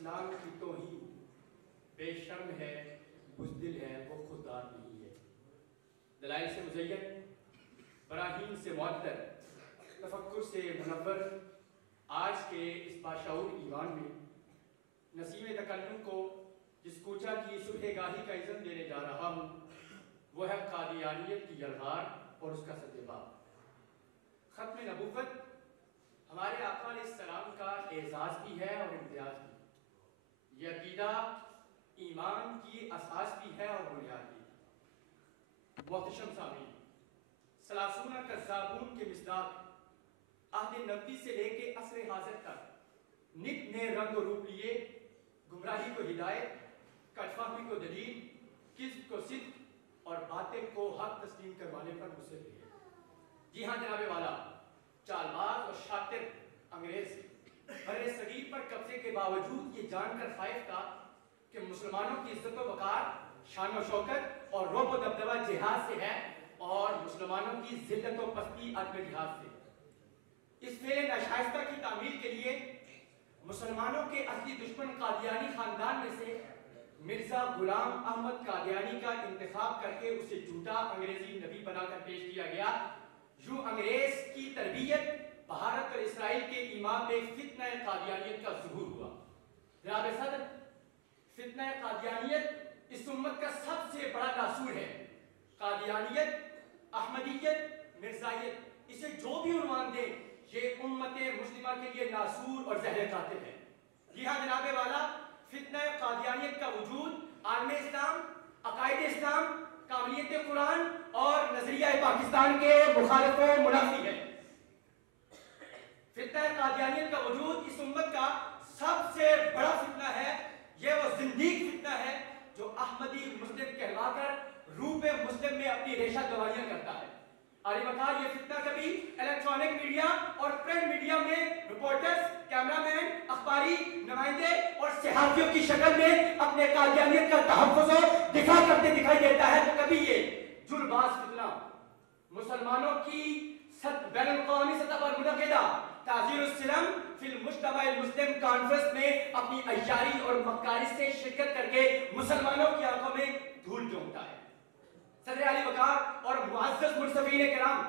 اسلام کی توہین، بے شرم ہے، بزدل ہے، وہ خوددار نہیں ہے۔ دلائل سے مزین، براہین سے معطر، تفکر سے منور، آج کے اس باشعور ایوان میں نسیم تکلم کو جس کوچہ کی صبح گاہی کا اذن دینے جا رہا ہوں وہ ہے قادیانیت کی یلغار اور اس کا سدباب۔ ختم نبوت ہمارے آقا علیہ السلام کا اعزاز بھی ہے اور امتیاز بھی۔ یہ عقیدہ ایمان کی اساس بھی ہے اور بنیاد بھی۔ محتشم سامعین، ثلاثون کذابون کے مصداق عہد نبوی سے لے کے عصر حاضر تک نت نئے رنگ و روپ لیے، گمراہی کو ہدایت، کج فہمی کو دلیل، کذب کو صدق اور باطل کو حق تسلیم کروانے پر مصر رہے۔ جی ہاں جناب والا، چالباز اور شاطر انگریز بر صغیر پر قبضے کے باوجود یہ جان کر خائف تھا کہ مسلمانوں کی عزت و وقار، شان و شوکت اور رعب و دبدبہ جہاد سے ہے اور مسلمانوں کی ذلت و پستی عدم جہاد سے۔ اس فعل ناشائستہ کی تعمیل کے لیے مسلمانوں کے اصلی دشمن قادیانی خاندان میں سے مرزا غلام احمد قادیانی کا انتخاب کر کے اسے جھوٹا انگریزی نبی بنا کر پیش کیا گیا۔ یوں انگریز کی تربیت بھارت اور اسرائیل کے ایما پہ فتنہ قادیانیت کا ظہور ہوا۔ جناب صدر، فتنہ قادیانیت اس امت کا سب سے بڑا ناسور ہے۔ قادیانیت، احمدیت، مرزائیت، اسے جو بھی عنوان دیں، یہ امت مسلمہ کے لیے ناسور اور زہر قاتل ہے۔ جی ہاں جناب والا، فتنہ قادیانیت کا وجود عالم اسلام، عقائد اسلام، کاملیت قرآن اور نظریہ پاکستان کے مخالف و منافی ہے۔ فتنہ قادیانیت کا وجود اس امت کا سب سے بڑا فتنہ ہے۔ یہ وہ زندیق فتنہ ہے جو احمدی مسلم کہلا کر روپ مسلم میں اپنی ریشہ دوائیاں کرتا ہے۔ علی وقار، یہ فتنہ کبھی الیکٹرانک میڈیا اور پرنٹ میڈیا میں رپورٹرز، کیمرامین، اخباری نمائندے اور صحافیوں کی شکل میں اپنے قادیانیت کا تحفظ و دفاع کرتے دکھائی دیتا ہے، تو کبھی یہ جرباز فتنہ مسلمانوں کی بین الاقوامی سطح پر منعقدہ تعزیر السلم فی المجتمع المسلم کانفرنس میں اپنی عیاری اور مکاری سے شرکت کر کے مسلمانوں کی آنکھوں میں دھول جھونکتا ہے۔ صدر علی وقار اور معزز منصفین کرام،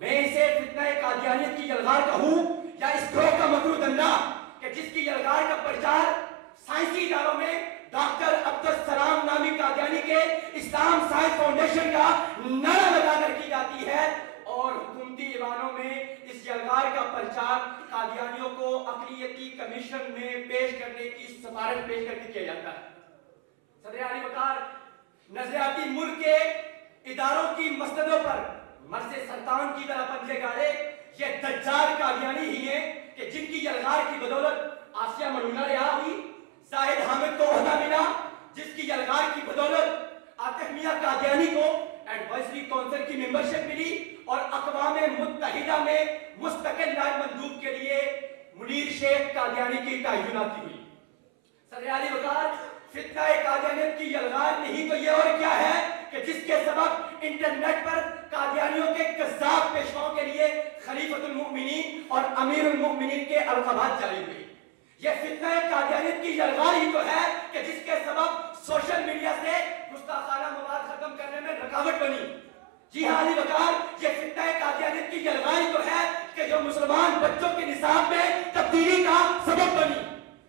میں اسے فتنہ قادیانیت کی یلغار کہوں یا اس گروہ کا مکروہ دندہ کہ جس کی یلغار کا پرچار سائنسی اداروں میں ڈاکٹر عبدالسلام نامی قادیانی کے اسلام سائنس فاؤنڈیشن کا نعرہ لگا کر کی جاتی ہے، اور حکومتی ایوانوں میں اس یلغار کا پرچار قادیانیوں کو اقلیتی کمیشن میں پیش کرنے کی سفارش پیش کر کے کیا جاتا ہے۔ صدر علی وقار، نظریاتی ملک کے اداروں کی مسندوں پر مرض سرطان کی طرح پنجے گاڑے یہ دجال قادیانی ہی ہیں کہ جن کی یلغار کی بدولت آسیہ ملونہ رہا ہوئی، زاہد حامد کو عہدہ ملا، جس کی یلغار کی بدولت عاطف میاں قادیانی کو ایڈوائزری کونسل کی ممبرشپ ملی اور اقوام متحدہ میں مستقل نائب مندوب کے لیے منیر شیخ قادیانی کی تعیناتی ہوئی۔ صدر علی وقار، فتنہ قادیانیت کی یلغار نہیں تو یہ اور کیا ہے کہ جس کے سبب انٹرنیٹ پر قادیانیوں کے کذاب پیشواؤں کے لیے خلیفۃ المؤمنین اور امیر المؤمنین کے القابات جاری ہوئے۔ یہ فتنہ قادیانیت کی یلغار ہی تو ہے کہ جس کے سبب سوشل میڈیا سے گستاخانہ مواد ختم کرنے میں رکاوٹ بنی۔ جی ہاں علی وقار، یہ فتنہ قادیانیت کی یلغار ہی تو ہے کہ جو مسلمان بچوں کے نصاب میں تبدیلی کا سبب بنی۔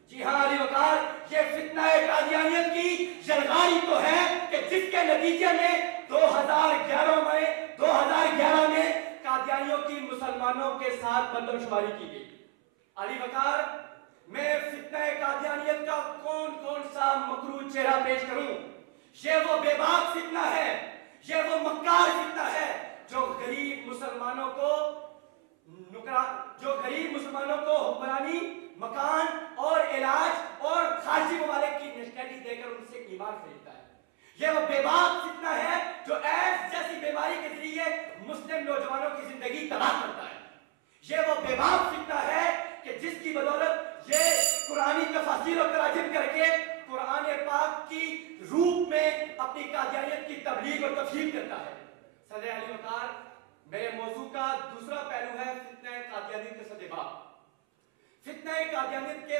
جی ہاں علی وقار، یہ فتنہ قادیانیت کی یلغار ہی تو ہے کہ جس کے نتیجے میں 2011 میں قادیانیوں کی مسلمانوں کے ساتھ مردم شماری کی گئی۔ علی وقار، میں فتنہ قادیانیت کا کون سا مکروہ چہرہ پیش کروں؟ یہ وہ بے باک فتنہ ہے، یہ وہ مکار فتنہ ہے جو غریب مسلمانوں کو حکمرانی، مکان اور علاج اور خارجی ممالک کی نیشنلٹی دے کر ان سے ایمان خریدتا ہے۔ یہ وہ بے باک فتنہ ہے جو ایڈز جیسی بیماری کے ذریعے مسلم نوجوانوں کی زندگی تباہ کرتا ہے۔ یہ وہ بے باک فتنہ ہے کہ جس کی بدولت یہ قرآنی تفاسیر و تراجم کر کے قرآن پاک کی روپ میں اپنی قادیانیت کی تبلیغ اور تفہیم کرتا ہے۔ صدر علی وقار، میرے موضوع کا دوسرا پہلو ہے فتنہ قادیانیت کے سدباب۔ فتنہ قادیانیت کے